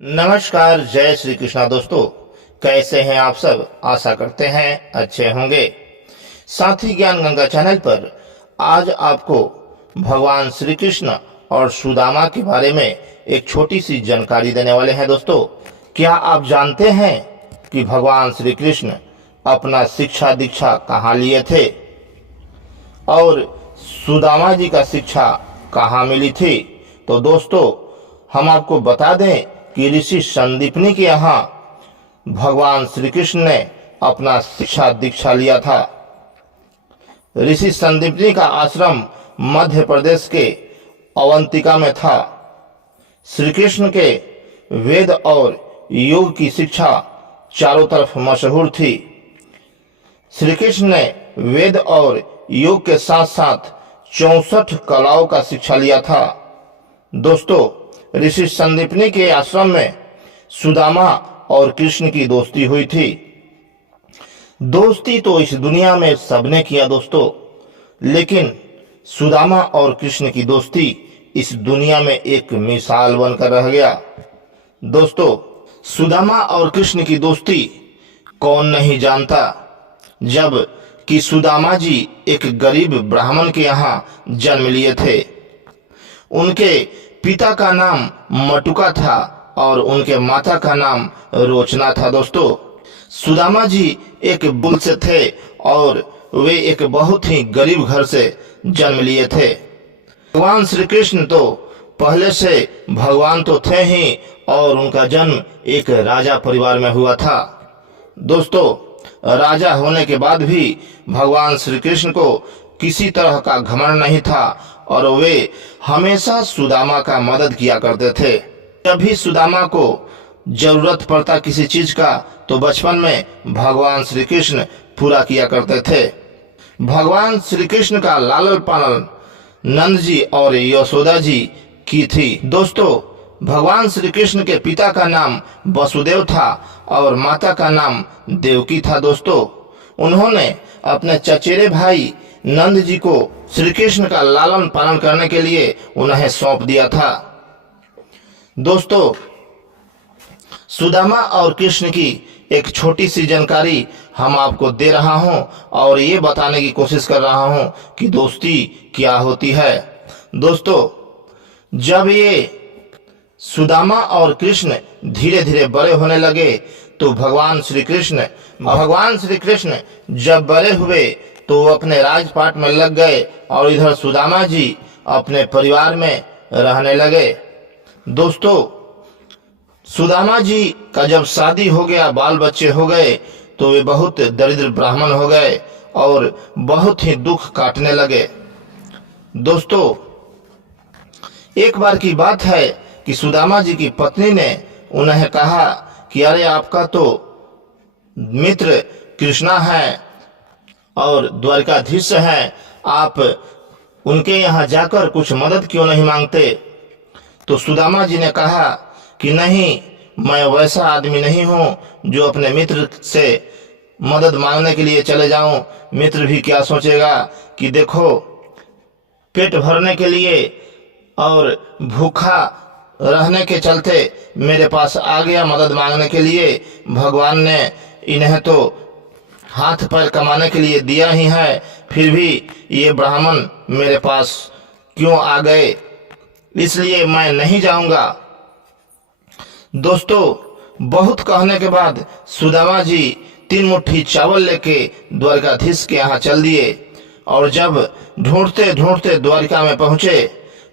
नमस्कार, जय श्री कृष्णा दोस्तों। कैसे हैं आप सब? आशा करते हैं अच्छे होंगे। साथी ज्ञान गंगा चैनल पर आज आपको भगवान श्री कृष्ण और सुदामा के बारे में एक छोटी सी जानकारी देने वाले हैं दोस्तों। क्या आप जानते हैं कि भगवान श्री कृष्ण अपना शिक्षा दीक्षा कहाँ लिए थे और सुदामा जी का शिक्षा कहाँ मिली थी? तो दोस्तों, हम आपको बता दें कि ऋषि संदीपनी के यहाँ भगवान श्री कृष्ण ने अपना शिक्षा दीक्षा लिया था। ऋषि संदीपनी का आश्रम मध्य प्रदेश के अवंतिका में था। श्री कृष्ण के वेद और योग की शिक्षा चारों तरफ मशहूर थी। श्री कृष्ण ने वेद और योग के साथ साथ 64 कलाओं का शिक्षा लिया था। दोस्तों, ऋषि संदीपनी के आश्रम में सुदामा और कृष्ण की दोस्ती हुई थी। दोस्ती तो इस दुनिया में सबने किया दोस्तों, लेकिन सुदामा और कृष्ण की दोस्ती इस दुनिया में एक मिसाल बनकर रह गया। दोस्तों, सुदामा और कृष्ण की दोस्ती कौन नहीं जानता, जब कि सुदामा जी एक गरीब ब्राह्मण के यहाँ जन्म लिए थे। उनके पिता का नाम मटुका था और उनके माता का नाम रोचना था। दोस्तों, सुदामा जी एक बुल से थे और वे एक बहुत ही गरीब घर से जन्म लिए थे। भगवान श्री कृष्ण तो पहले से भगवान तो थे ही और उनका जन्म एक राजा परिवार में हुआ था। दोस्तों, राजा होने के बाद भी भगवान श्री कृष्ण को किसी तरह का घमंड नहीं था और वे हमेशा सुदामा का मदद किया करते थे। जब भी सुदामा को जरूरत पड़ता किसी चीज का तो बचपन में भगवान श्री कृष्ण पूरा किया करते थे। भगवान श्री कृष्ण का लालन पालन नंद जी और यशोदा जी की थी। दोस्तों, भगवान श्री कृष्ण के पिता का नाम वसुदेव था और माता का नाम देवकी था। दोस्तों, उन्होंने अपने चचेरे भाई नंद जी को श्री कृष्ण का लालन पालन करने के लिए उन्हें सौंप दिया था। दोस्तों, सुदामा और कृष्ण की एक छोटी सी जानकारी हम आपको दे रहा हूं और ये बताने की कोशिश कर रहा हूं कि दोस्ती क्या होती है। दोस्तों, जब ये सुदामा और कृष्ण धीरे धीरे बड़े होने लगे तो भगवान श्री कृष्ण जब बड़े हुए तो वो अपने राजपाट में लग गए और इधर सुदामा जी अपने परिवार में रहने लगे। दोस्तों, सुदामा जी का जब शादी हो गया, बाल बच्चे हो गए तो वे बहुत दरिद्र ब्राह्मण हो गए और बहुत ही दुख काटने लगे। दोस्तों, एक बार की बात है कि सुदामा जी की पत्नी ने उन्हें कहा कि अरे, आपका तो मित्र कृष्णा है और द्वारकाधीश हैं, आप उनके यहाँ जाकर कुछ मदद क्यों नहीं मांगते? तो सुदामा जी ने कहा कि नहीं, मैं वैसा आदमी नहीं हूँ जो अपने मित्र से मदद मांगने के लिए चले जाऊं। मित्र भी क्या सोचेगा कि देखो, पेट भरने के लिए और भूखा रहने के चलते मेरे पास आ गया मदद मांगने के लिए। भगवान ने इन्हें तो हाथ पैर कमाने के लिए दिया ही है, फिर भी ये ब्राह्मण मेरे पास क्यों आ गए, इसलिए मैं नहीं जाऊंगा। दोस्तों, बहुत कहने के बाद सुदामा जी 3 मुट्ठी चावल लेके द्वारकाधीश के यहाँ चल दिए और जब ढूंढते ढूंढते द्वारका में पहुंचे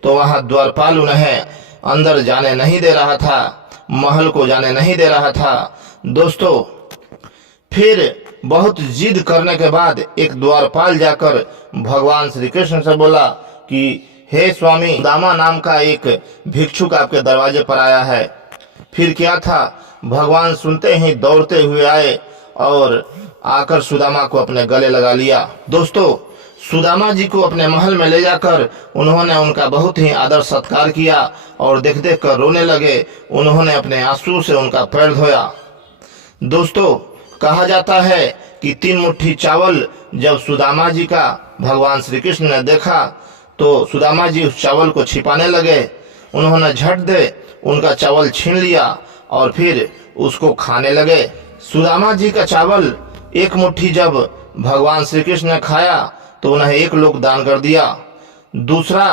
तो वहां द्वारपाल उन्हें अंदर जाने नहीं दे रहा था, महल को जाने नहीं दे रहा था। दोस्तों, फिर बहुत जिद करने के बाद एक द्वारपाल जाकर भगवान श्री कृष्ण से बोला कि हे स्वामी, सुदामा नाम का एक भिक्षुक आपके दरवाजे पर आया है। फिर क्या था, भगवान सुनते ही दौड़ते हुए आए और आकर सुदामा को अपने गले लगा लिया। दोस्तों, सुदामा जी को अपने महल में ले जाकर उन्होंने उनका बहुत ही आदर सत्कार किया और देख देख कर रोने लगे। उन्होंने अपने आंसू से उनका पैर धोया। दोस्तों, कहा जाता है कि 3 मुट्ठी चावल जब सुदामा जी का भगवान श्री कृष्ण ने देखा तो सुदामा जी उस चावल को छिपाने लगे। उन्होंने झट दे उनका चावल छीन लिया और फिर उसको खाने लगे। सुदामा जी का चावल एक मुट्ठी जब भगवान श्री कृष्ण ने खाया तो उन्हें 1 लोक दान कर दिया। दूसरा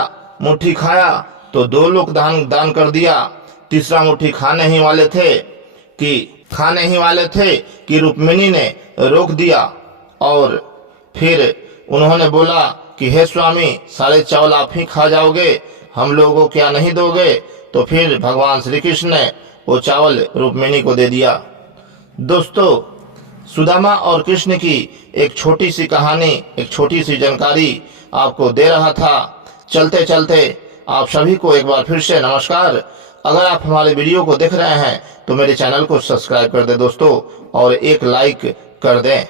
मुट्ठी खाया तो 2 लोक दान कर दिया। तीसरा मुट्ठी खाने ही वाले थे कि रुक्मिणी ने रोक दिया और फिर उन्होंने बोला कि हे स्वामी, सारे चावल आप ही खा जाओगे, हम लोगों को क्या नहीं दोगे? तो फिर भगवान श्री कृष्ण ने वो चावल रुक्मिणी को दे दिया। दोस्तों, सुदामा और कृष्ण की एक छोटी सी कहानी, एक छोटी सी जानकारी आपको दे रहा था। चलते चलते आप सभी को एक बार फिर से नमस्कार। अगर आप हमारे वीडियो को देख रहे हैं तो मेरे चैनल को सब्सक्राइब कर दें दोस्तों, और एक लाइक कर दें।